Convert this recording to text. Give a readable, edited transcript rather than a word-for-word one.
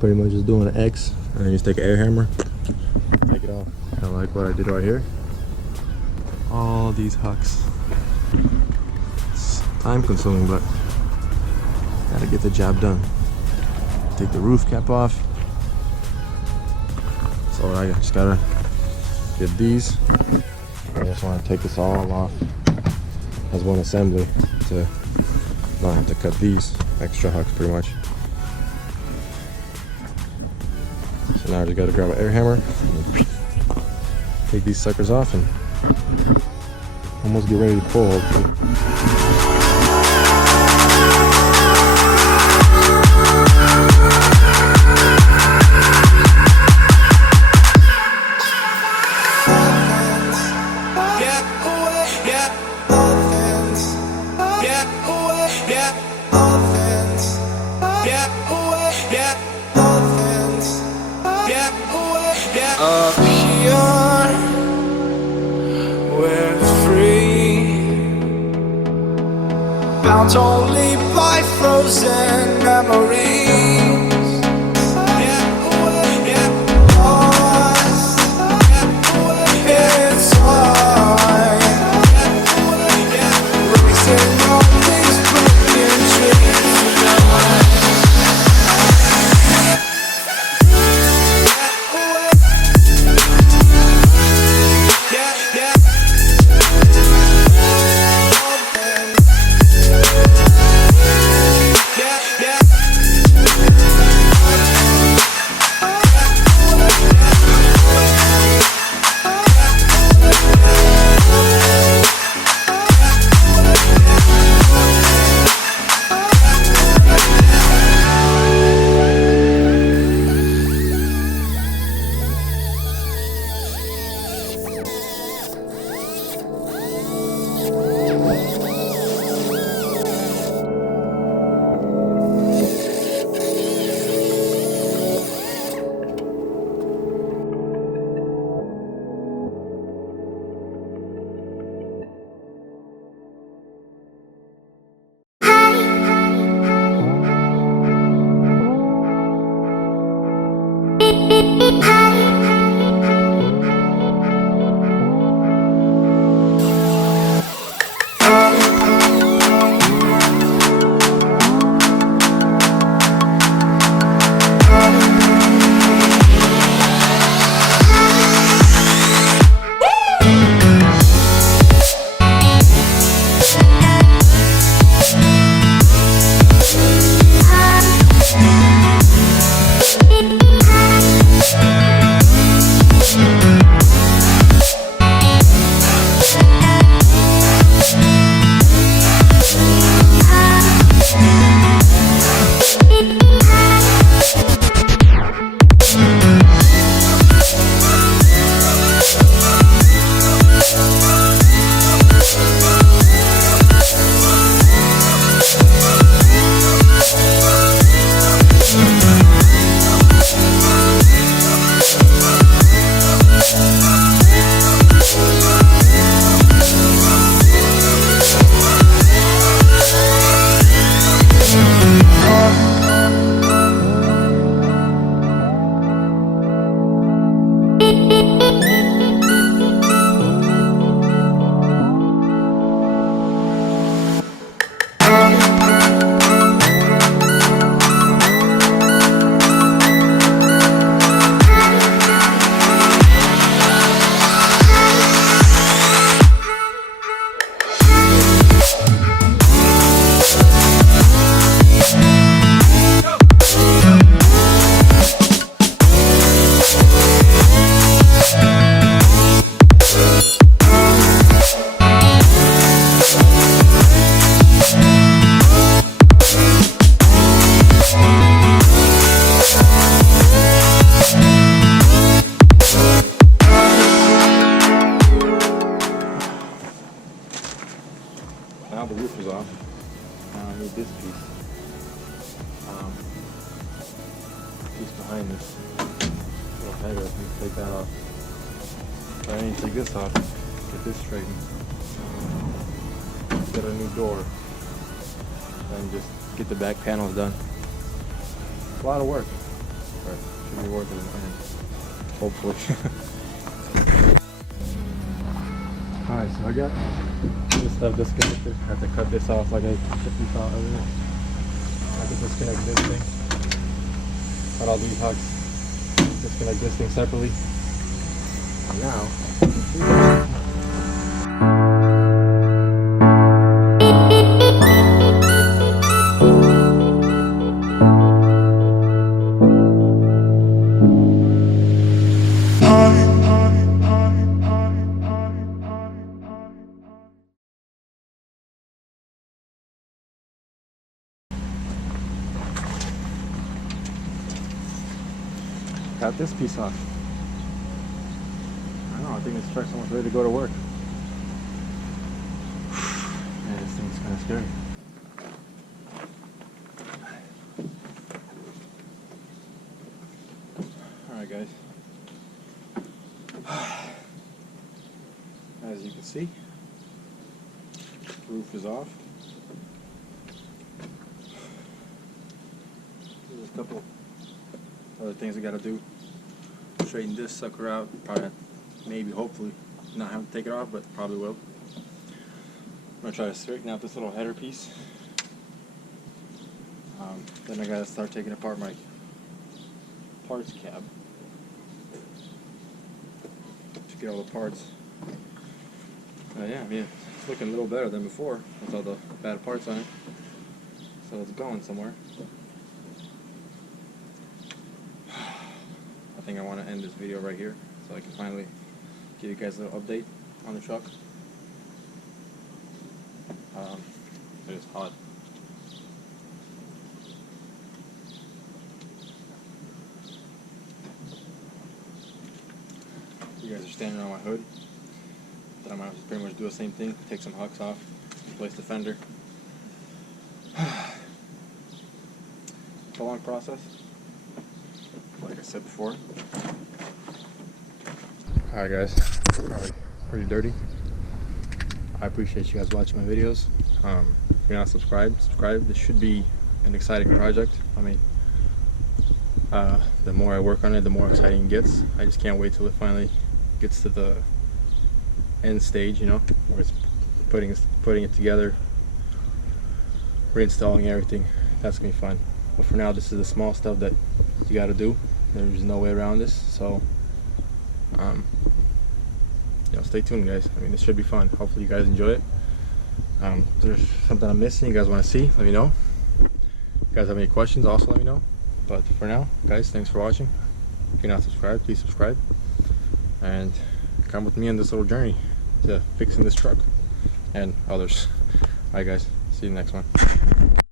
Pretty much just doing an X, and then just take an air hammer, take it off. Kind of like what I did right here. All these hucks. It's time consuming, but gotta get the job done. Take the roof cap off. So I just gotta get these. I just want to take this all off as one assembly to not have to cut these extra hucks pretty much. So now I just gotta grab an air hammer, take these suckers off, and almost get ready to pull, hopefully. Up here, we're free, bound only by frozen memories. Lost in time, racing on these broken dreams tonight. Now the roof is off. Now I need this piece. Piece behind this little header. I need to take that off. So I need to take this off. Get this straightened. Get a new door. And just get the back panels done. It's a lot of work. but it should be worth it in the end, hopefully. Alright, so I got this stuff disconnected. I had to cut this off like I thought earlier. I can disconnect this thing. Cut all these hooks. Disconnect this thing separately. And now, got this piece off. I don't know, I think this truck's almost ready to go to work. Man, this thing's kind of scary. Alright guys. As you can see, roof is off. There's a couple other things I gotta do. Straighten this sucker out. Probably, maybe, hopefully, not have to take it off, but probably will. I'm gonna try to straighten out this little header piece. Then I gotta start taking apart my parts cab to get all the parts. Yeah, I mean, it's looking a little better than before with all the bad parts on it. So it's going somewhere. I think I want to end this video right here so I can finally give you guys a little update on the truck. It is hot. You guys are standing on my hood. Then I might just pretty much do the same thing. Take some hooks off, replace the fender. It's a long process, like I said before. Alright guys, probably pretty dirty. I appreciate you guys watching my videos. If you're not subscribed, subscribe. This should be an exciting project. I mean, the more I work on it, the more exciting it gets. I just can't wait till it finally gets to the end stage, you know, where it's putting it together, reinstalling everything. That's gonna be fun. But for now, this is the small stuff that you got to do. There's no way around this. So, you know, stay tuned, guys. I mean, this should be fun. Hopefully, you guys enjoy it. If there's something I'm missing, you guys want to see, let me know. If you guys have any questions, also let me know. But for now, guys, thanks for watching. If you're not subscribed, please subscribe. And come with me on this little journey to fixing this truck and others. Alright guys, see you in the next one.